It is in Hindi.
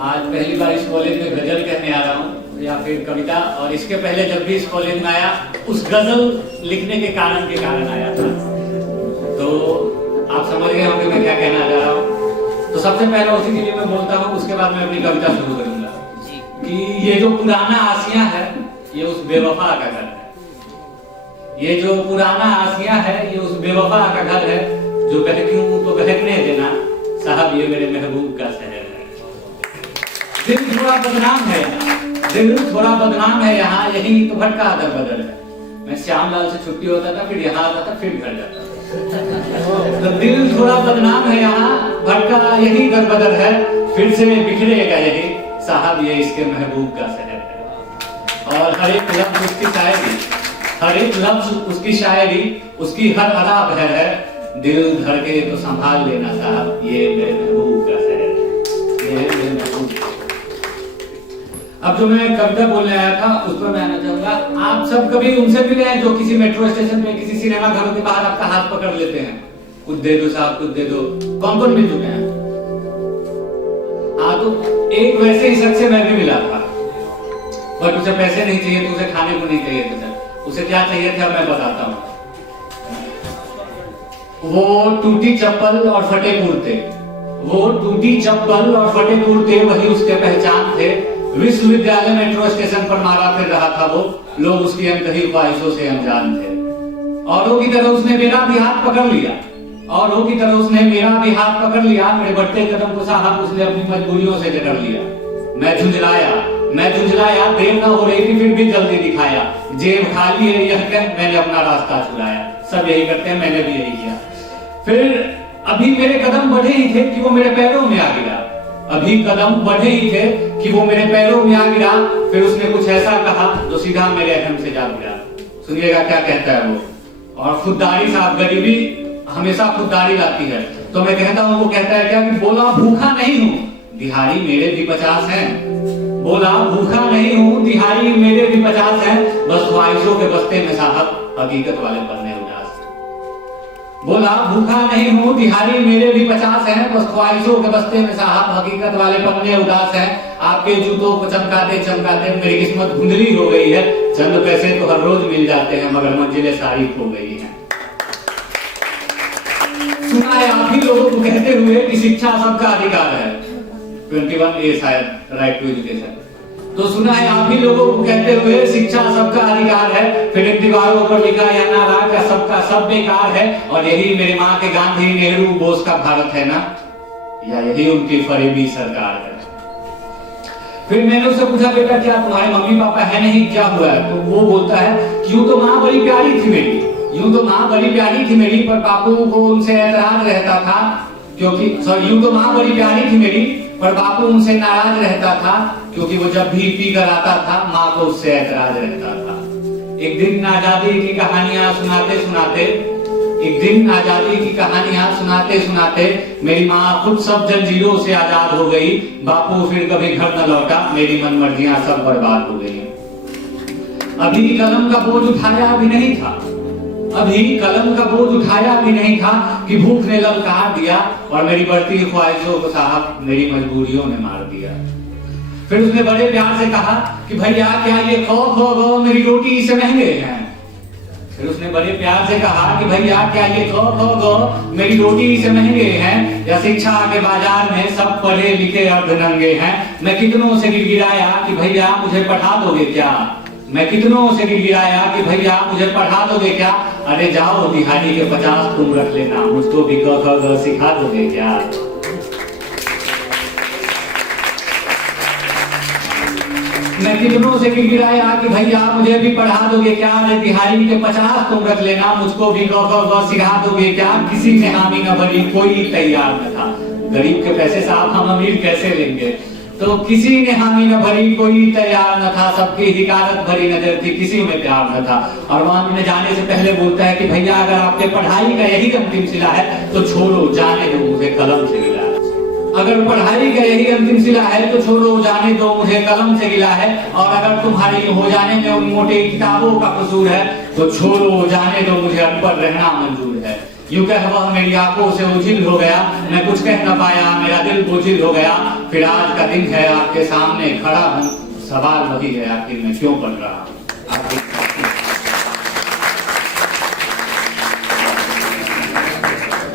आज पहली बार इस कॉलेज में गजल कहने आ रहा हूँ या फिर कविता, और इसके पहले जब भी इस कॉलेज में आया उस गजल लिखने के कारण आया था। तो आप समझ गए होंगे मैं क्या कहना चाह रहा हूँ। तो सबसे पहले उसी के लिए मैं बोलता हूँ, उसके बाद मैं अपनी कविता शुरू करूंगा कि ये जो पुराना आसिया है ये उस बेवफा का घर है। ये जो पुराना आसिया है ये उस बेवफा का घर है, जो बहकूं तो बहकने देना साहब ये मेरे महबूब का शहर है। दिल थोड़ा बदनाम है यहाँ, दिल थोड़ा बदनाम है यहाँ, यही तो भटका दर बदर है। मैं श्यामलाल से छुट्टी होता था, फिर यहाँ आता था, फिर घर जाता था। तो दिल थोड़ा बदनाम है यहाँ, भटका यही दर बदर है, फिर से बिखरेगा यही साहब ये इसके महबूब का शहर है। और हर एक लफ्ज उसकी शायरी, हर एक लफ्ज उसकी शायरी, उसकी हर अदा बहर है। दिल धड़के तो संभाल लेना साहब ये मेरे महबूब का शहर है, ये मेरे महबूब। अब जो मैं कविता बोलने आया था उस पर मैं आना चाहूंगा। आप सब कभी उनसे मिले हैं जो किसी मेट्रो स्टेशन पे, किसी सिनेमा घरों के बाहर आपका हाथ पकड़ लेते हैं, कुछ दे दो साहब, कुछ दे दो। कौन कौन मिल चुके हैं? हाँ, तो एक वैसे ही शख्स से मैं भी मिला था, बट उसे पैसे नहीं चाहिए थे, उसे खाने को नहीं चाहिए थे सर। उसे क्या चाहिए था मैं बताता हूँ। वो टूटी चप्पल और फटे कुर्ते, वो टूटी चप्पल और फटे कुर्ते वही उसके पहचान थे। विश्वविद्यालय मेट्रो स्टेशन पर मारा फिर रहा था वो, लोग उसकी अनकही ख्वाहिशों से अनजान थे। औरों की तरह उसने मेरा भी हाथ पकड़ लिया, औरों की तरह उसने मेरा भी हाथ पकड़ लिया। मेरे बढ़ते कदम को साहब उसने अपनी मजबूरियों से जकड़ लिया। मैं झुंझलाया, देर न हो रही थी फिर भी जल्दी दिखाया। जेब खाली है यह कह मैंने अपना रास्ता छुड़ाया। सब यही करते हैं, मैंने भी यही किया। फिर अभी मेरे कदम बढ़े ही थे कि वो मेरे पैरों में आ गिरा, अभी कदम बढ़े ही थे कि वो मेरे पैरों में आ गिरा। फिर उसने कुछ ऐसा कहा जो सीधा मेरे अहम से जा गिरा। सुनिएगा क्या कहता है वो। और खुददारी साहब, गरीबी हमेशा खुददारी लाती है। तो मैं कहता हूँ, वो कहता है क्या कि बोला भूखा नहीं हूँ दिहाड़ी मेरे भी 50 हैं। बोला भूखा नहीं हूँ दिहाड़ी मेरे भी 50 हैं, बस ख्वाहिशों के बस्ते में साहब हकीकत वाले पन्ने उदास। बोला भूखा नहीं हूँ दिहाड़ी मेरे भी 50 हैं, बस ख्वाहिशों के बस्ते में साहब हकीकत वाले पन्ने उदास हैं। आपके जूतों को चमकाते चमकाते मेरी किस्मत धुंधली हो गई है। चंद पैसे तो हर रोज मिल जाते हैं मगर मंजिलें सारी खो गई हैं। सुना है आप ही लोगों को कहते हुए कि शिक्षा सबका अधिकार है, 21A शायद, राइट टू एजुकेशन। तो सुना है आप ही लोगों को कहते हुए शिक्षा सबका अधिकार है, फिर इन दीवारों पर लिखा या नारा का सबका सब बेकार है। और यही मेरी माँ के गांधी नेहरू बोस का भारत है ना, या यही उनकी फरेबी सरकार है। फिर मैंने उससे पूछा बेटा क्या तुम्हारे मम्मी पापा है नहीं, क्या हुआ है? तो वो बोलता है कि यूं तो माँ बड़ी प्यारी थी मेरी, यूं तो माँ बड़ी प्यारी थी मेरी, पर बापू को उनसे ऐतराज रहता था क्योंकि यूं तो माँ बड़ी प्यारी थी मेरी, पर बापू उनसे नाराज रहता था क्योंकि वो जब भी पी कर आता था माँ को उससे ऐतराज रहता था। एक दिन आजादी की कहानियां सुनाते सुनाते, एक दिन आजादी की कहानियां सुनाते सुनाते मेरी माँ खुद सब जंजीरों से आजाद हो गई। बापू फिर कभी घर न लौटा, मेरी मनमर्जियां सब बर्बाद हो गई। अभी कलम का बोझ उठाया भी नहीं था, अभी कलम का बोझ उठाया भी नहीं था कि भूख ने ललकार दिया और मेरी बढ़ती ख्वाहिशों को साहब मेरी मजबूरियों ने मार दिया। फिर उसने बड़े प्यार से कहा कि भैया क्या ये खो मेरी रोटी से महंगे हैं। फिर उसने बड़े प्यार से कहा कि भैया क्या ये खो मेरी रोटी से महंगे हैं, या शिक्षा के बाजार में सब पढ़े लिखे अर्धनंगे हैं। मैं कितनों से गिड़गिड़ाया कि भैया मुझे पढ़ा दोगे क्या, मैं कितनों से गिड़गिड़ाया कि भैया मुझे पढ़ा दोगे क्या। अरे जाओ दिहाड़ी के 50 तुम रख लेना, मुझको भी क ख ग सिखा दोगे क्या। मैं कितनों से गिड़गिड़ाया कि भैया मुझे भी पढ़ा दोगे क्या। अरे दिहाड़ी के 50 तुम रख लेना, मुझको भी क ख ग सिखा दोगे क्या। किसी ने हामी न भरी, कोई तैयार न था। गरीब के पैसे साहब हम अमीर कैसे लेंगे। तो किसी ने हामी न भरी, कोई तैयार न था, सबकी हिकारत भरी नजर थी, किसी में प्यार न था। और वहां में जाने से पहले बोलता है कि भैया अगर आपके पढ़ाई का यही अंतिम सिला है तो छोड़ो जाने दो मुझे कलम से गिला है। अगर पढ़ाई का यही अंतिम सिला है तो छोड़ो जाने दो मुझे कलम से गिला है। और अगर तुम्हारी हो जाने में उन मोटे किताबों का कसूर है तो छोड़ो जाने दो मुझे अनपढ़ रहना मंजूर है। यूं कह वह मेरी आंखों से ओझिल हो गया, मैं कुछ कह न पाया, मेरा दिल बोझिल हो गया। फिर आज का दिन है, आपके सामने खड़ा हूँ, सवाल वही है, आखिर मैं क्यों पढ़ रहा हूँ।